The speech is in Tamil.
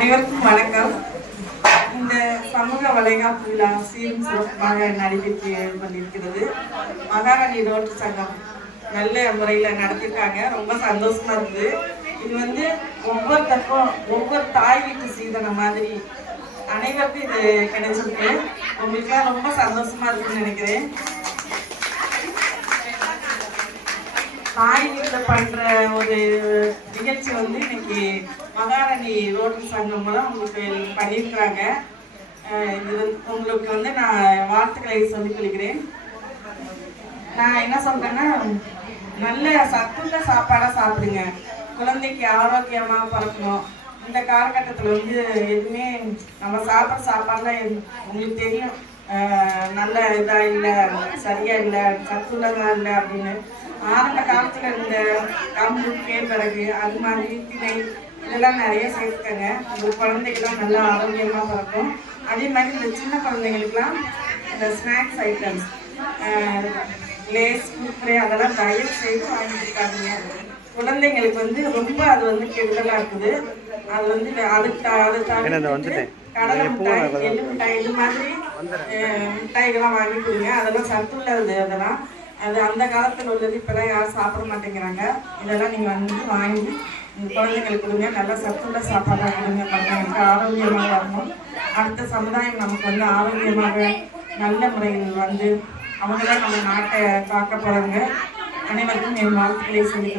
அனைவருக்கும் வணக்கம். இந்த சமூக வளைகாப்பு விழா சீரும் சிறப்பாக நடைபெற்று கொண்டிருக்கிறது. மகாராணி ரோட்டு சங்கம் நல்ல முறையில் நடத்திருக்காங்க. ரொம்ப சந்தோஷமா இருக்குது. இது ஒவ்வொருத்தருக்கும் ஒவ்வொரு தாய் வீட்டு சீதனை மாதிரி அனைவருக்கும் இது கிடைச்சிருக்கு. உங்களுக்கு ரொம்ப சந்தோஷமா இருக்குன்னு நினைக்கிறேன். தாய் வீட்டில் பண்ற ஒரு நிகழ்ச்சி இன்னைக்கு மகாராணி ரோட்டரி சங்கம் மூலம் உங்களுக்கு பண்ணியிருக்கிறாங்க. இது உங்களுக்கு நான் வாழ்த்துக்களை சொல்லிக் கொள்கிறேன். நான் என்ன சொல்றேன்னா, நல்ல சத்துள்ள சாப்பாடாக சாப்பிடுங்க. குழந்தைக்கு ஆரோக்கியமாக பிறக்கணும். இந்த காலகட்டத்தில் எதுவுமே நம்ம சாப்பிட்ற சாப்பாடுலாம் உங்களுக்கு தெரியும், நல்ல இதாக இல்லை, சரியா இல்லை, சத்துள்ளதா இல்லை அப்படின்னு. ஆரம்ப காலத்தில் இருந்த கம்பு, கேழ்வரகு, அது மாதிரி திணை இதெல்லாம் நிறைய சேர்த்துக்கங்க. இந்த குழந்தைகள்லாம் நல்லா ஆரோக்கியமாக பிறக்கும். அதே மாதிரி இந்த சின்ன குழந்தைங்களுக்குலாம் இந்த ஸ்நாக்ஸ் ஐட்டம்ஸ், லேஸ், குர்குரே அதெல்லாம் தயவு செய்து வாங்கி கொடுக்காதீங்க. குழந்தைங்களுக்கு ரொம்ப அது கெடுதலாக இருக்குது. அது அதை கடலை மிட்டாய், எள்ளு மிட்டாய், இது மாதிரி மிட்டாய்கள்லாம் வாங்கி கொடுங்க. அதெல்லாம் சத்துள்ளது. அதெல்லாம் அது அந்த காலத்தில் உள்ளது. இப்போதான் யாரும் சாப்பிட மாட்டேங்கிறாங்க. இதெல்லாம் நீங்கள் வாங்கி குழந்தைங்களுக்கு கொடுங்க. நல்லா சத்துள்ள சாப்பாடாக கொடுங்க. குழந்தைங்களுக்கு ஆரோக்கியமாக வரணும். அடுத்த சமுதாயம் நமக்கு ஆரோக்கியமாக நல்ல முறையில் அவங்க தான் நம்ம நாட்டை காக்க போகிறாங்க. அனைவருக்கும் என் வாழ்த்துக்களை சொல்லி